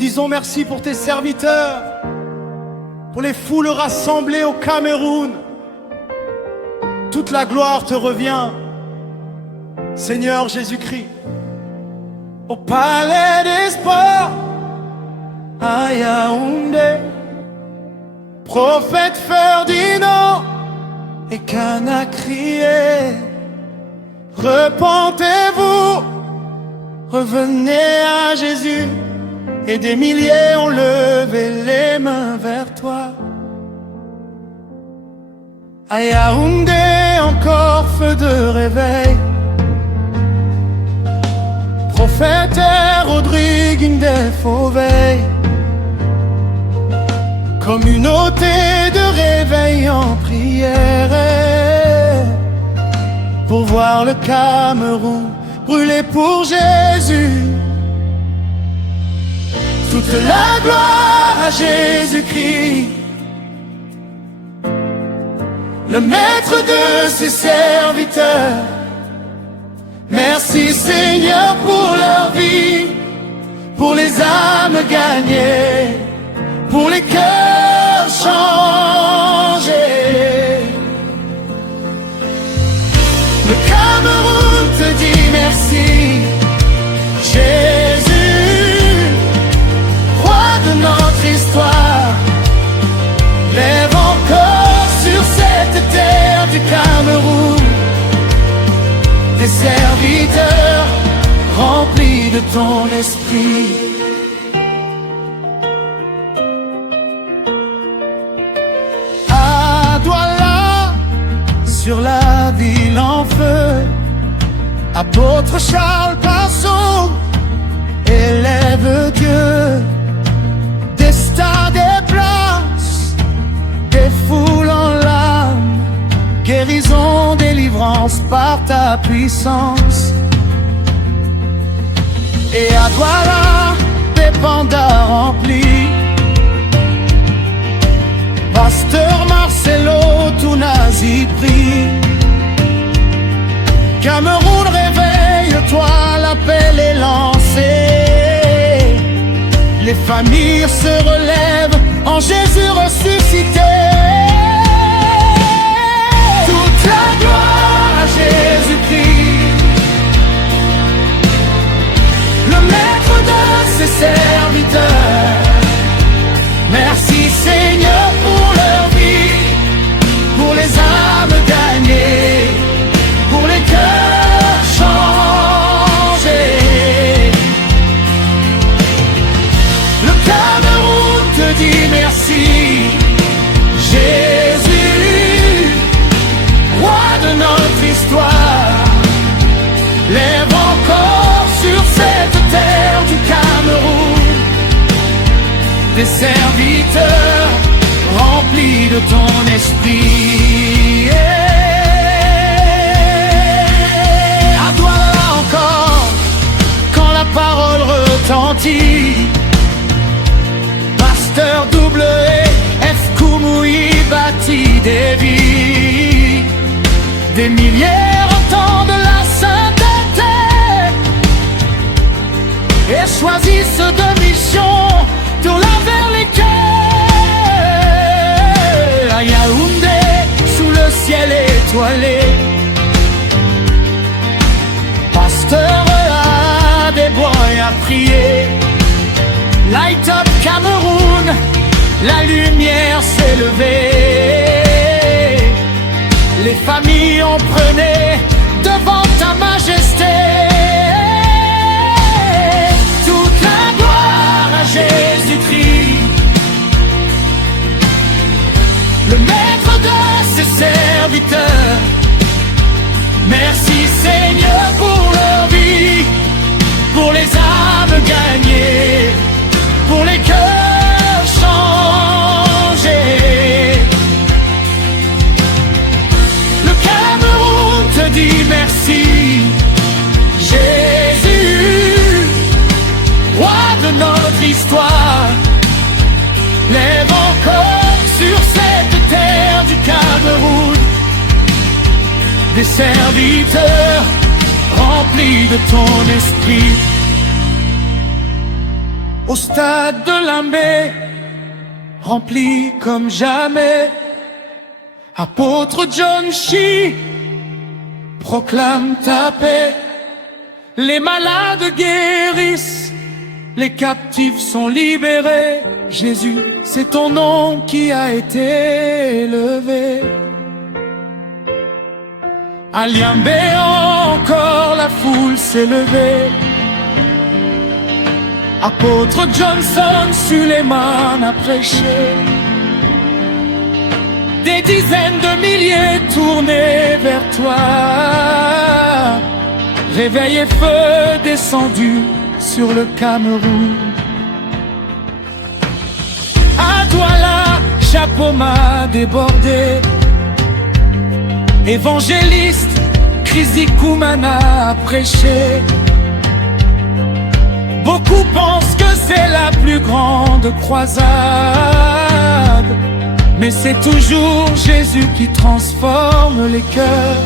disons merci pour tes serviteurs, pour les foules rassemblées au Cameroun. Toute la gloire te revient, Seigneur Jésus-Christ. Au palais des sports, à Yaoundé, prophète Ferdinand et Cana crié, repentez-vous, revenez à Jésus. Et des milliers ont levé les mains vers toi. À Yaoundé, encore feu de réveil. Prophète Rodrigue Ndefovey. Communauté de réveil en prière, pour voir le Cameroun brûler pour Jésus. Toute la gloire à Jésus-Christ, le maître de ses serviteurs. Merci Seigneur pour leur vie, pour les âmes gagnées, pour les cœurs changés. Le Cameroun te dit merci, Jésus, roi de notre histoire. Lève encore sur cette terre du Cameroun des serviteurs remplis de ton esprit. À Douala, sur la ville en feu, apôtre Charles Passon élève Dieu. Des stades, des places, des foules en larmes, guérison, délivrance par ta puissance. Et à Douala, des pandas remplis. Pasteur Marcelo Tounazi prie. Cameroun, réveille-toi, l'appel est lancé. Les familles se relèvent en Jésus ressuscité. Toute la gloire à Jésus-Christ, le maître de ses serviteurs. Merci Seigneur pour leur vie, pour les âmes gagnées, pour les cœurs changés. Le Cameroun te dit merci, Jésus, roi de notre histoire. Lève encore sur cette terre du Cameroun des serviteurs remplis de ton esprit. À Douala encore, quand la parole retentit, Pasteur double F. Koumoui bâtit des vies. Des milliers entendent la sainteté et choisissent de mission pour laver les cœurs. À Yaoundé, sous le ciel étoilé, Pasteur a des bois à prier. Light up Cameroun, la lumière s'est levée. Les familles en prenaient devant ta majesté. Toute la gloire à Jésus-Christ, le maître de ses serviteurs. Merci Seigneur pour leur vie, pour les âmes gagnées, pour les cœurs changés. Le Cameroun te dit merci, Jésus, roi de notre histoire. Lève encore sur cette terre du Cameroun des serviteurs remplis de ton esprit. au stade de Limbé, rempli comme jamais. Apôtre John Chi, proclame ta paix. Les malades guérissent, les captifs sont libérés. Jésus, c'est ton nom qui a été élevé. À Liambé encore la foule s'est levée. Apôtre Johnson Suleiman a prêché. Des dizaines de milliers tournés vers toi. Réveil et feu descendu sur le Cameroun. À Douala, chapeau m'a débordé. Évangéliste, Krisi Koumana a prêché. Beaucoup pensent que c'est la plus grande croisade, mais c'est toujours Jésus qui transforme les cœurs.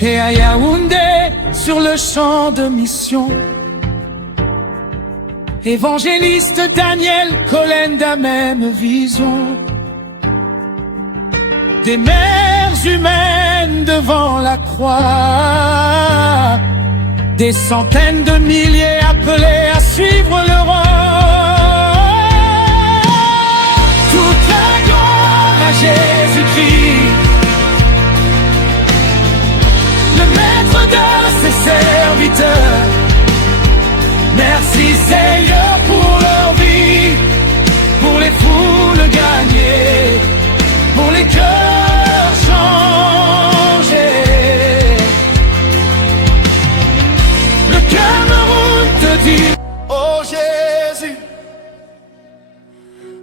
Et à Yaoundé, sur le champ de mission, évangéliste Daniel Kolenda, même vision. Des mères humaines devant la croix, des centaines de milliers appelés à suivre le roi. Toute la gloire à Jésus-Christ, le maître de ses serviteurs. Merci Seigneur pour leur vie, pour les foules gagnées, pour les cœurs changés. Le Cameroun te dit: oh Jésus,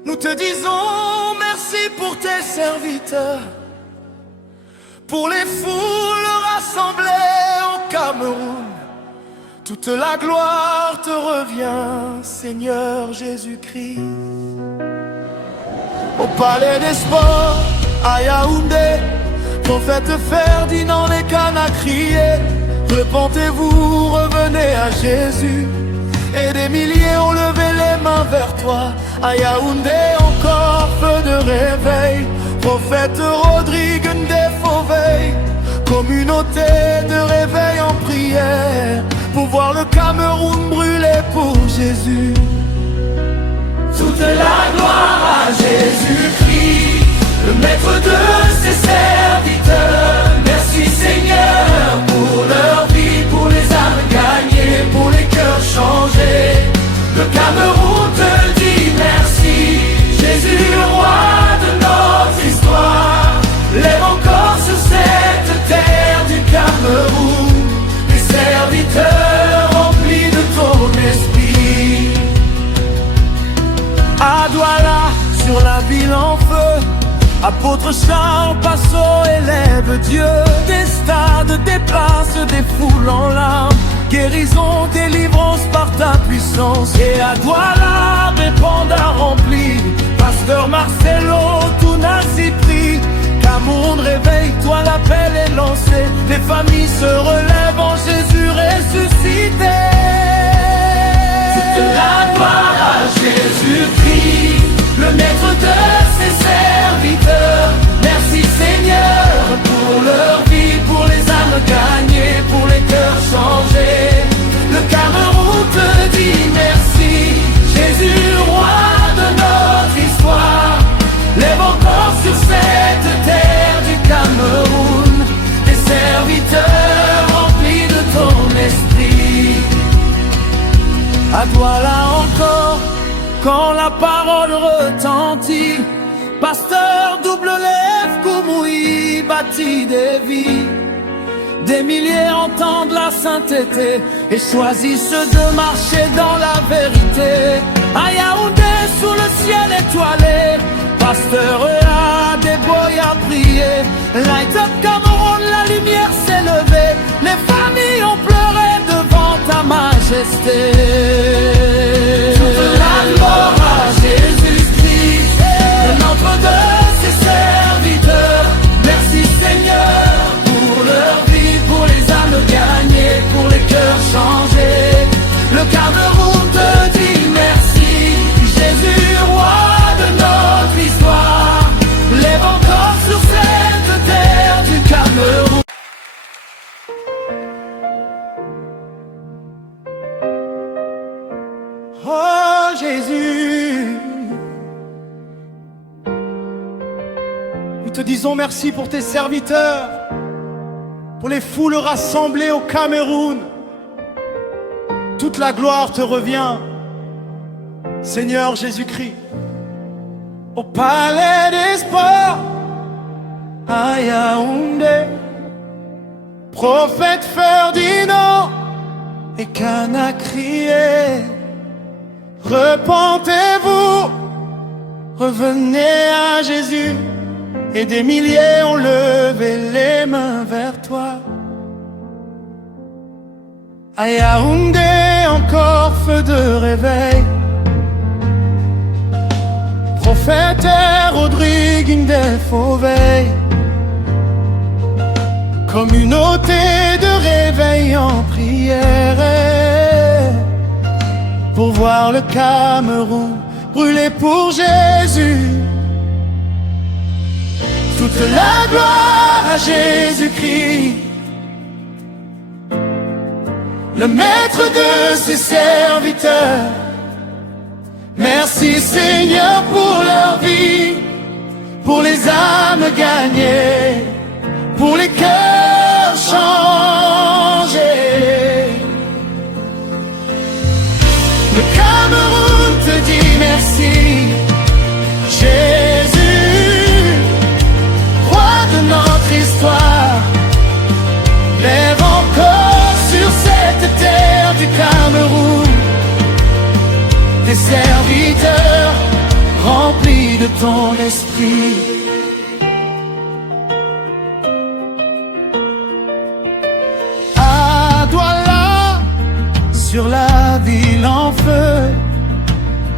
nous te disons merci pour tes serviteurs, pour les foules rassemblées au Cameroun. Toute la gloire te revient, Seigneur Jésus-Christ. Au palais des sports, à Yaoundé, prophète Ferdinand les cannes a crié: repentez-vous, revenez à Jésus. Et des milliers ont levé les mains vers toi. À Yaoundé encore, feu de réveil. Prophète Rodrigue Ndefovey, communauté de réveil en prière, pour voir le Cameroun brûler pour Jésus. Toute la gloire à Jésus-Christ, le maître de ses serviteurs. Merci Seigneur pour leur vie, pour les âmes gagnées, pour les cœurs changés. Le Cameroun te dit merci. Jésus, roi de notre histoire, lève encore sur cette terre du Cameroun des serviteurs remplis de ton esprit. À Douala, sur la ville en feu, apôtre Charles Passo élève Dieu. Des stades, des places, des foules en larmes, guérison, délivrance par ta puissance. Et à Douala, des pandas remplis, pasteur Marcelo, tout n'a si pris. Cameroun, réveille-toi, l'appel est lancé. Les familles se relèvent en Jésus ressuscité. Toute la gloire à Jésus-Christ, le maître de ses serviteurs. Merci Seigneur pour leur vie, pour les âmes gagnées, pour les cœurs changés. Le Cameroun te dit merci. Jésus, roi de notre histoire, lève encore sur cette terre du Cameroun des serviteurs remplis de ton esprit. À Douala encore, quand la parole retentit, pasteur double lève Koumoui bâtit des vies. Des milliers entendent la sainteté et choisissent de marcher dans la vérité. À Yaoundé, sous le ciel étoilé, pasteur a des boys à prier. Light up Cameroun, la lumière s'est levée. Les familles ont pleuré devant ta majesté. Toute la gloire à Jésus-Christ, le maître de ses serviteurs. Merci Seigneur pour leur vie, pour les âmes gagnées, pour les cœurs changés. Le Cameroun te te disons merci pour tes serviteurs, pour les foules rassemblées au Cameroun. Toute la gloire te revient, Seigneur Jésus-Christ. Au palais des sports, à Yaoundé, prophète Ferdinand et Cana crié, repentez-vous, revenez à Jésus. Et des milliers ont levé les mains vers toi. À Yaoundé, encore feu de réveil. Prophète Rodrigue Indé Fauveille. Communauté de réveil en prière, pour voir le Cameroun brûler pour Jésus. Toute la gloire à Jésus-Christ, le maître de ses serviteurs. Merci Seigneur pour leur vie, pour les âmes gagnées, pour les cœurs changés. Le Cameroun te dit merci, Jésus, roi de notre histoire. Lève encore sur cette terre du Cameroun des serviteurs remplis de ton esprit. À Douala, sur la ville en feu,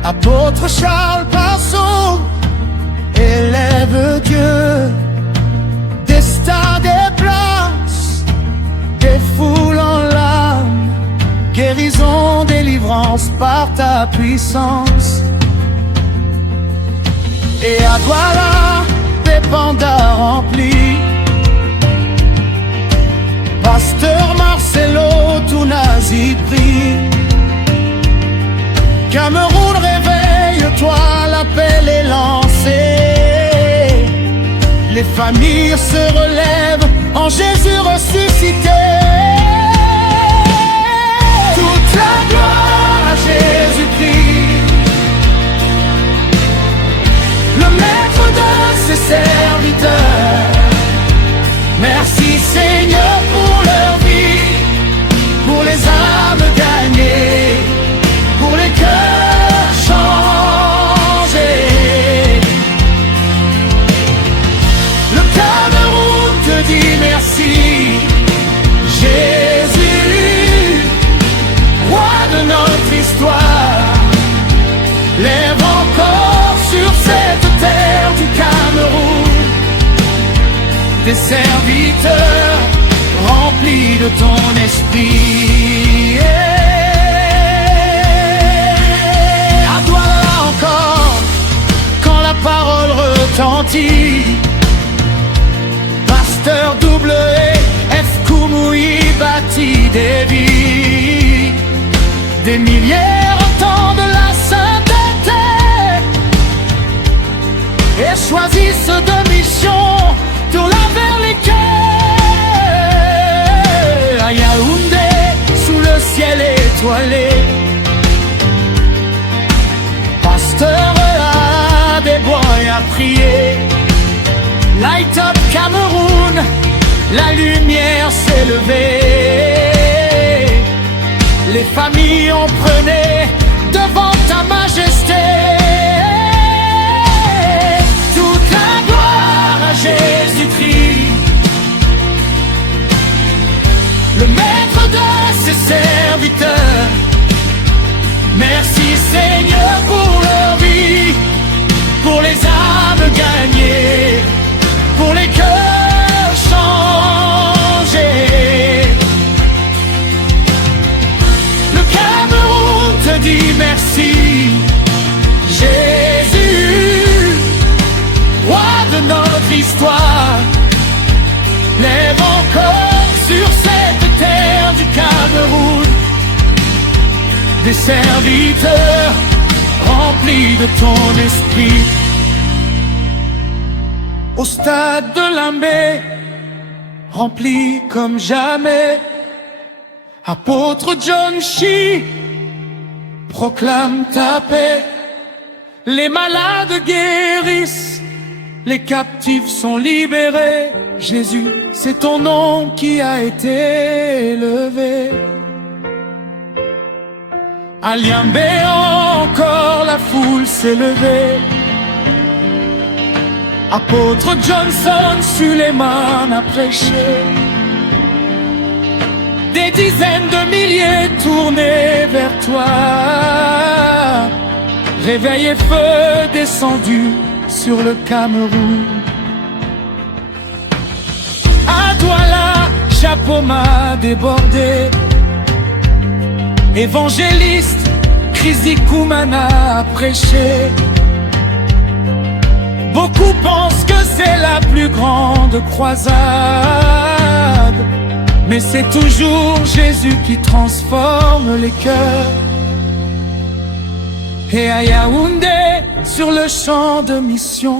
apôtre Charles Passeau élève Dieu. Des stars, des places, des foules en larmes, guérison, délivrance par ta puissance. Et à Douala, des pandas remplis. Pasteur Marcelo Tounazi prie. Cameroun, réveille-toi, l'appel est lancé. Les familles se relèvent en Jésus ressuscité. Toute la gloire à Jésus-Christ, le maître de ses serviteurs. Merci Seigneur pour leur vie, pour les âmes gagnées, pour les cœurs changés. Le Cameroun te dit merci, Jésus, roi de notre histoire. Lève encore sur cette terre du Cameroun des serviteurs remplis de ton esprit. À Douala encore, quand la parole retentit, pasteur double et F. Koumoui bâtit des vies. Des milliers entendent la sainteté et choisissent de mission, tournent vers les cœurs. À Yaoundé, sous le ciel étoilé, pasteur a des bois à prier. Light up Cameroun, la lumière s'est levée. Les familles en prenaient devant ta majesté. Toute la gloire à Jésus-Christ, le maître de ses serviteurs. Merci Seigneur pour leur vie, pour les âmes gagnées, pour les cœurs changés. Le Cameroun te dit merci, Jésus, roi de notre histoire. Lève encore sur cette terre du Cameroun des serviteurs remplis de ton esprit. au stade de Limbé, rempli comme jamais. Apôtre John Chi, proclame ta paix. Les malades guérissent, les captifs sont libérés. Jésus, c'est ton nom qui a été élevé. À Limbé encore la foule s'est levée. Apôtre Johnson Suleiman a prêché. Des dizaines de milliers tournés vers toi. Réveil et feu descendu sur le Cameroun. À Douala, chapeau m'a débordé. Évangéliste, Chrissy Koumana a prêché. Beaucoup pensent que c'est la plus grande croisade, mais c'est toujours Jésus qui transforme les cœurs. Et à Yaoundé, sur le champ de mission,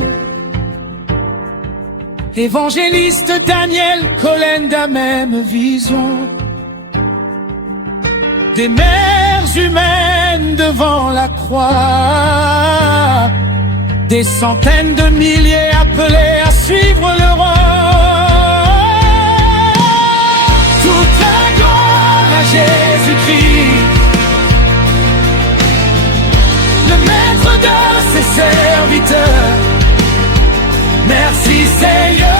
évangéliste Daniel Kolenda, même vision. Des mères humaines devant la croix, des centaines de milliers appelés à suivre le roi. Toute la gloire à Jésus-Christ, le maître de ses serviteurs. Merci Seigneur.